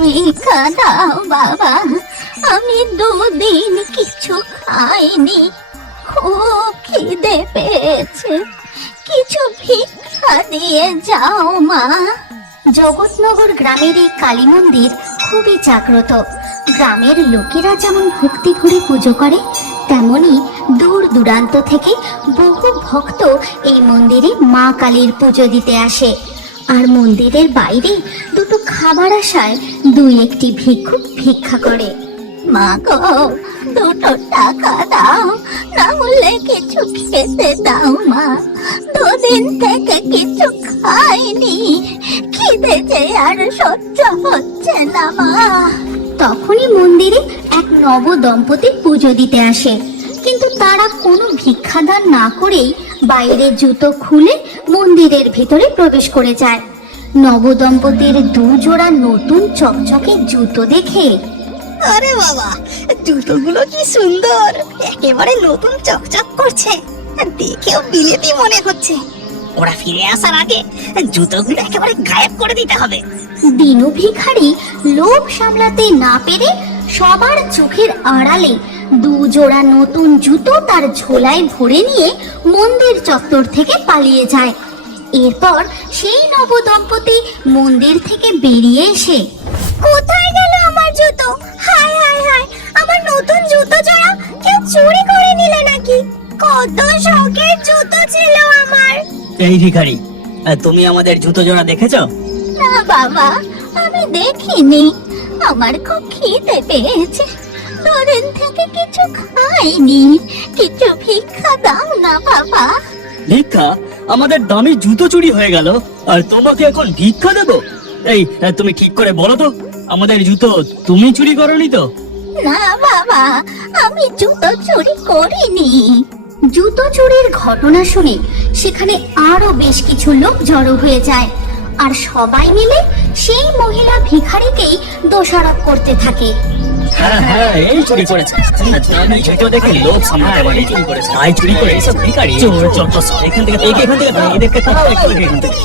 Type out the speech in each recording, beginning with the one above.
ভিক্ষা দাও বাবা, আমি দুদিন কিছু খাইনি, খুব খিদে পেয়েছে, কিছু ভিক্ষা দিয়ে যাও মা। জগৎনগর গ্রামের এই কালী মন্দির খুবই জাগ্রত। গ্রামের লোকেরা যেমন ভক্তি করে পুজো করে, তেমনি দূর দূরান্ত থেকে বহু ভক্ত এই মন্দিরে মা কালীর পুজো দিতে আসে। আর মন্দিরের বাইরে দুটো খাবার আসায় দুই একটি ভিক্ষুক ভিক্ষা করে। মা গো, দুটো টাকা দাও, না হলে কিছু খেতে দাও মা, দুদিন থেকে কিছু খাইনি, খিদে যে আর সহ্য হচ্ছে না মা। তখনই মন্দিরে এক নব দম্পতি পুজো দিতে আসে, কিন্তু তারা কোনো ভিক্ষাদান না করেই বাইরে জুতো খুলে মন্দিরের ভিতরে প্রবেশ করে যায়। নব দম্পতির দুজোড়া নতুন চকচকে জুতো দেখে, আরে বাবা, জুতোগুলো কি সুন্দর, একেবারে নতুন চকচক করছে, দেখেও বিলেতি মনে হচ্ছে। ওরা ফিরে আসার আগে জুতোগুলো একেবারে গায়েব করে দিতে হবে। দিনু ভিখারি লোভ সামলাতে না পেরে সবার চোখের আড়ালে দুজোড়া নতুন জুতো তার ঝোলায় ভরে নিয়ে মন্দির চত্বর থেকে পালিয়ে যায়। এরপর সেই নব দম্পতি মন্দির থেকে বেরিয়ে এসে, কোথায় গেল আমার জুতো? হায় হায় হায়, আমার নতুন জুতো জোড়া কেউ চুরি করে নিলে নাকি? কত শখের জুতো ছিল আমার। এই ভিখারি, তুমি আমাদের জুতো জোড়া দেখেছো? না বাবা, আমি দেখিনি, আমার খুব খিদে পেয়েছে, দুদিন থেকে কিছু খাইনি, কিছু ভিক্ষা দাও না বাবা। ভিক্ষা? আমাদের দামি জুতো চুরি হয়ে গেল আর তোমাকে এখন ভিক্ষা দেবো? এই, তুমি ঠিক করে বলো তো, আমাদের জুতো তুমি চুরি করনি তো? না বাবা, আমি জুতো চুরি করিনি। জুতো চুরির ঘটনা শুনে সেখানে আরো বেশ কিছু লোক জড়ো হয়ে যায়, আর সবাই মিলে সেই মহিলা ভিখারিকেই দোষারোপ করতে থাকে। হ্যাঁ হ্যাঁ, এই চুরি করেছে, আমি জুতো দেখে লোক সামলাতে পারি, চুরি করেছে, আই চুরি করে এইসব ভিখারি চোর যত সব। এখান থেকে এদেরকে তাড়াও এখান থেকে।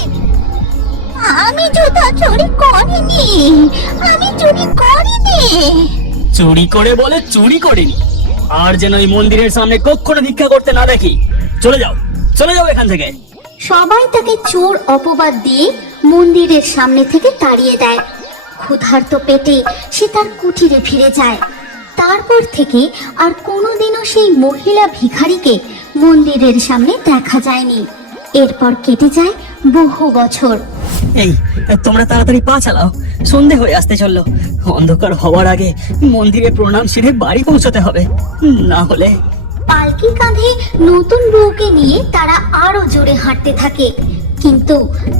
আমি জুতো চুরি করিনি, আমি চুরি করিনি। চুরি করে বলে চুরি করিনি, আর যেন এই মন্দিরের সামনে কখনো ভিক্ষা করতে না দেখি। চলে যাও, চলে যাও এখান থেকে। সবাই তাকে চোর অপবাদ দিয়ে মন্দিরের সামনে থেকে তাড়িয়ে দেয়। ক্ষুধার্ত পেটে সে তার কুঠিরে ফিরে যায়। তারপর থেকে আর কোনোদিনও সেই মহিলা ভিখারিকে মন্দিরের সামনে দেখা যায়নি। এরপর কেটে যায় বহু বছর। এই, তোমরা তাড়াতাড়ি পা চালাও, সন্ধে হয়ে আসতে চললো। অন্ধকার হওয়ার আগে মন্দিরে প্রণাম সেরে বাড়ি পৌঁছতে হবে, না হলে। পালকি কাঁধে নতুন বউকে নিয়ে তারা আরো জোরে হাঁটতে থাকে, কিন্তু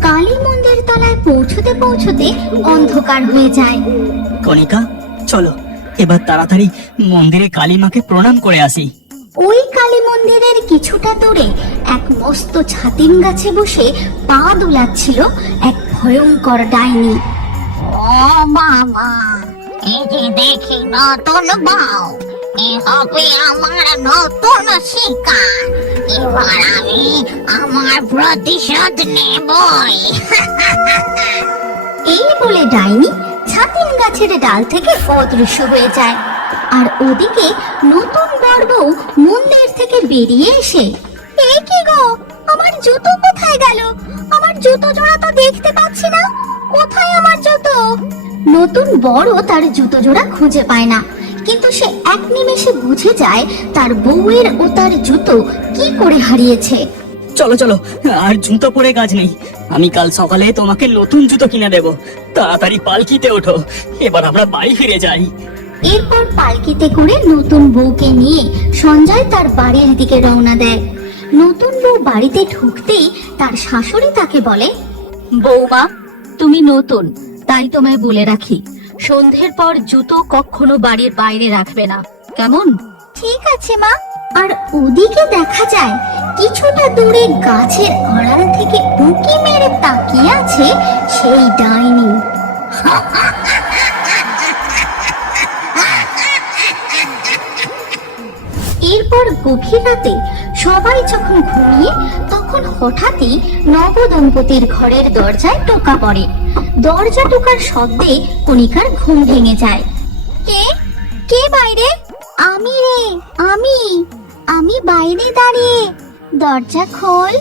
কালী মন্দির তলায় পৌঁছতে পৌঁছতে অন্ধকার হয়ে যায়। কণিকা, চলো এবার তাড়াতাড়ি মন্দিরে কালী মাকে প্রণাম করে আসি। ওই কালী মন্দিরের কিছুটা দূরে এক মস্ত ছাতিম গাছে বসে পা দুলাচ্ছিল এক ভয়ঙ্কর ডাইনি। ও বাবা, এই যে দেখি নতুন বউ, এ হবে আমার নতুন শিকার, এবার আমি আমার প্রতিশোধ নেবই। এই বলে ডাইনি ছাতিম গাছের ডাল থেকে অদৃশ্য হয়ে যায়। আর ওদিকে নতুন বর বউ মন্দির থেকে বেরিয়ে এসে, এই কি গো, আমার জুতো কোথায় গেল? আমার জুতো জোড়া তো দেখতে পাচ্ছি না, কোথায় আমার জুতো? নতুন বড়ও তার জুতো জোড়া খুঁজে পায় না, কিন্তু সে এক নিমেষে বুঝে যায় তার বউয়ের ও তার জুতো কি করে হারিয়েছে। চলো চলো, আর জুতো পরে কাজ নেই, আমি কাল সকালে তোমাকে নতুন জুতো কিনে দেবো। তাড়াতাড়ি পালকিতে ওঠো, এবার আমরা বাড়ি ফিরে যাই। এরপর পালকিতে করে নতুন বউকে নিয়ে সঞ্জয় তার বাড়ির দিকে রওনা দেয়। নতুন বউ বাড়িতে ঢুকতেই তার শাশুড়ি তাকে বলে, বৌমা, তুমি নতুন, তাই তোমায় বলে রাখি, সন্ধ্যের পর জুতো কখনো বাড়ির বাইরে রাখবে না, কেমন? ঠিক আছে মা। আর ওদিকে দেখা যায় কিছুটা দূরে গাছের আড়াল থেকে উঁকি মেরে তাকিয়ে আছে সেই ডাইনি। এরপর গভীর রাতে সবাই যখন ঘুমিয়ে, তখন হঠাৎই নবদম্পতির ঘরের দরজায় টোকা পড়ে। দরজা টোকার শব্দে কণিকার ঘুম ভেঙে যায়। কে কে বাইরে? আমি রে, আমি বাইরে দাঁড়িয়ে। দরজা খোল,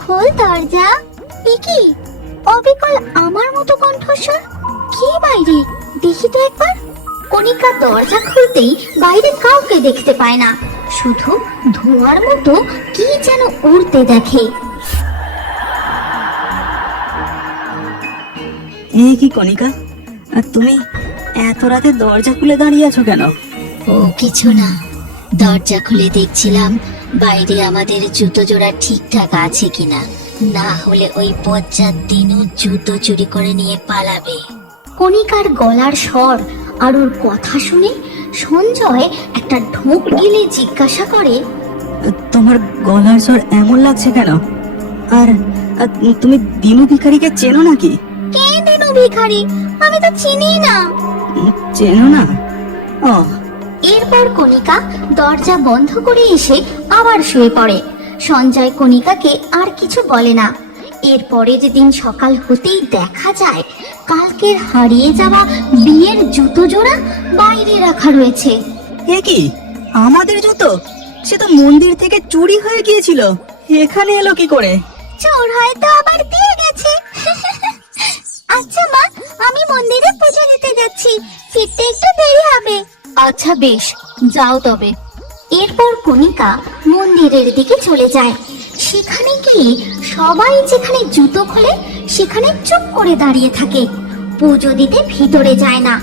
খোল দরজা। কি অবিকল আমার মতো কণ্ঠস্বর। কে বাইরে? দেখি তো একবার। কণিকা দরজা খুলতেই বাইরে কাউকে দেখতে পায় না, শুধু ধোঁয়ার মতো কি যেন উড়তে দেখে। কি কণিকা, আর তুমি এত রাতে দরজা খুলে দাঁড়িয়ে আছো কেন? ও কিছু না, দরজা খুলে দেখছিলাম বাইরে আমাদের জুতো জোড়া ঠিকঠাক আছে কিনা, না হলে ওই বজ্জাত দিনু জুতো চুরি করে নিয়ে পালাবে। কণিকার গলার স্বর আর ওর কথা শুনে সঞ্জয় একটা ঢোক গিলে জিজ্ঞাসা করে, তোমার গলার স্বর এমন লাগছে কেন? আর তুমি দিনু ভিখারিকে চেনো নাকি? কে দিনু ভিখারি? আমি তো চিনি না। চেনো না? ও, এরপর কণিকা দরজা বন্ধ করে এসে আবার শুয়ে পড়ে। সঞ্জয় কণিকাকে আর কিছু বলে না। এর পরের দিন সকাল হতেই দেখা যায় কালকের হারিয়ে যাওয়া বিয়ের জুতো জোড়া বাইরে রাখা রয়েছে। কি আমাদের জুতো? সে তো মন্দির থেকে চুরি হয়ে গিয়েছিল, এখানে এলো কি করে? চোর হয়তো আবার দিয়ে গেছে। আচ্ছা মা, আমি মন্দিরে পুজো দিতে যাচ্ছি, ফিরতে একটু দেরি হবে। আচ্ছা বেশ, যাও তবে। এরপর কণিকা মন্দিরের দিকে চলে যায়। সেখানে গিয়ে সবাই যেখানে জুতো খোলে সেখানে চুপ করে দাঁড়িয়ে থাকে, পুজো দিতে ভিতরে যায় না।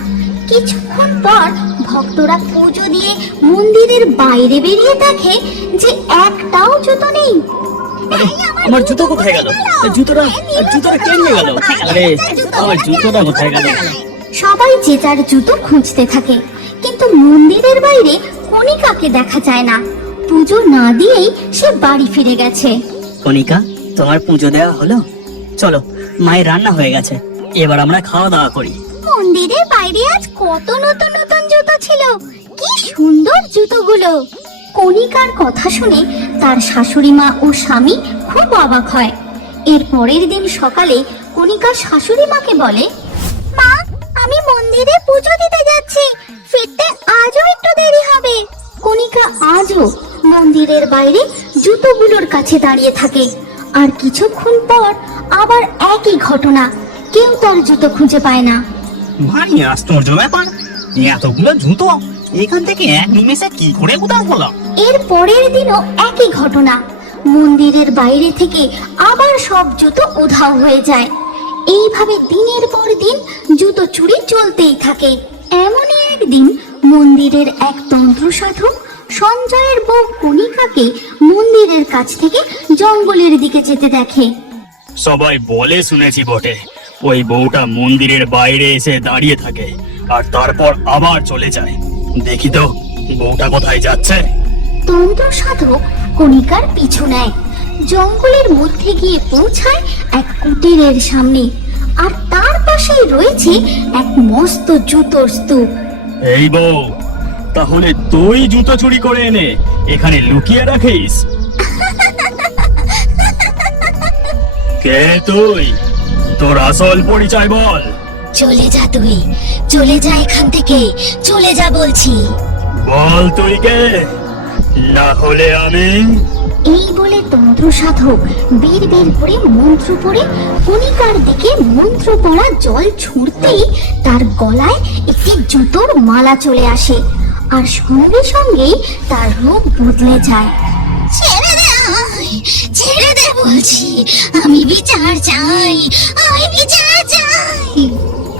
কিছুক্ষণ পর ভক্তরা পুজো দিয়ে মন্দিরের বাইরে বেরিয়ে দেখে যে একটাও জুতো নেই। আমার জুতো কোথায় গেল? জুতোটা কে নিয়ে গেল? আরে আমার জুতোটা কোথায় গেল? সবাই যে যার জুতো খুঁজতে থাকে, কিন্তু মন্দিরের বাইরে কণিকাকে দেখা যায় না। পুজো না দিয়েই সে বাড়ি ফিরে গেছে। কণিকা, তোমার পুজো দেওয়া হলো? চলো, মায়ের রান্না হয়ে গেছে, এবার আমরা খাওয়া দাওয়া করি। মন্দিরের বাইরে আজ কত নতুন নতুন জুতো ছিল, কি সুন্দর জুতোগুলো। কণিকার কথা শুনে তার শাশুড়ি মা ও স্বামী খুব অবাক হয়। এর পরের দিন সকালে কণিকা শাশুড়ি মাকে বলে, মা, আমি মন্দিরে পুজো দিতে যাচ্ছি, ফিরতে আজও একটু দেরি হবে। কণিকা আজও মন্দিরের বাইরে জুতোগুলোর কাছে দাঁড়িয়ে থাকে। আর কিছুক্ষণ পর আবার একই ঘটনা, কেউ তার জুতো খুঁজে পায় না। ভারী আশ্চর্য ব্যাপার, এতগুলো জুতো এখান থেকে এক নিমেষে কি করে কোথাও হলো? এর পরের দিনও একই ঘটনা, মন্দিরের বাইরে থেকে আবার সব জুতো উধাও হয়ে যায়। এইভাবে দিনের পর দিন জুতো চুরি চলতেই থাকে। এমনই একদিন মন্দিরের এক তন্ত্র সাধক সঞ্জয়ের বউ কণিকাকে মন্দিরের কাছ থেকে জঙ্গলের দিকে যেতে দেখে। সবাই বলে শুনেছি বটে, ওই বউটা মন্দিরের বাইরে এসে দাঁড়িয়ে থাকে আর তারপর আবার চলে যায়। দেখি তো বউটা কোথায় যাচ্ছে। তন্ত্র সাধক কণিকার পিছু নেয়, জঙ্গলের মধ্যে গিয়ে পৌঁছায় এক কুটিরের সামনে। আর তার পাশেই রয়েছে এক মস্ত জুতোর স্তূপ। এই বউ, তাহলে তুই জুতো চুরি করে এনে এখানে লুকিয়ে রাখিস? কে তুই? তোর আসল পরিচয় বল। চলে যা তুই, চলে যা এখান থেকে, চলে যা বলছি। বল তুই কে, না হলে আমি। এই বলে তন্ত্র সাধক বীর করে মন্ত্র পড়ে কণিকার দিকে মন্ত্র পড়া জল ছুঁড়তেই তার গলায় একটি জুতোর মালা চলে আসে। আর সঙ্গে সঙ্গেই তার রূপ বদলে যায়। ছেড়ে দে আমায়, ছেড়ে দে বলছি, আমি বিচার চাই, আমি বিচার চাই।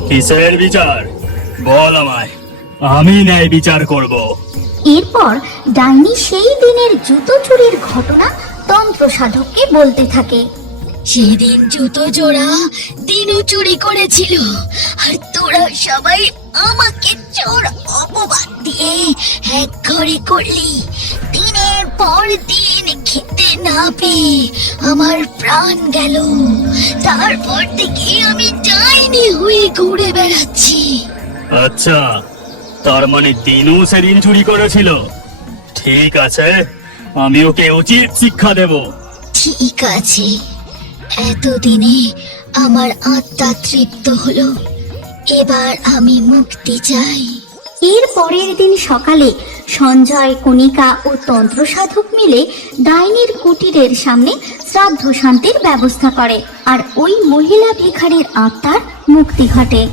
কিসের বিচার? বল আমায়, আমি ন্যায় বিচার করব। এরপর ডাইনি সেই দিনের জুতো চুরির ঘটনা তন্ত্র সাধককে বলতে থাকে। সেদিন জুতো জোড়া দিনু চুরি করেছিল, আর তোরা সবাই আমাকে চোর অপবাদ দিয়ে এক ঘরে করলি। দিনের পর দিন খেতে না পেয়ে আমার প্রাণ গেল, তারপর থেকে আমি ডাইনি হয়ে ঘুরে বেড়াচ্ছি। আচ্ছা, তার মানে দিনু সেদিন চুরি করেছিল। ঠিক আছে, আমি ওকে উচিত শিক্ষা দেব। ঠিক আছে, এতদিনে আমার আত্মা তৃপ্ত হলো, এবার আমি মুক্তি চাই। এর পরের দিন সকালে সঞ্জয়, কণিকা ও তন্ত্র সাধক মিলে ডাইনির কুটিরের সামনে শ্রাদ্ধ শান্তির ব্যবস্থা করে আর ওই মহিলা ভিখারির আত্মার মুক্তি ঘটে।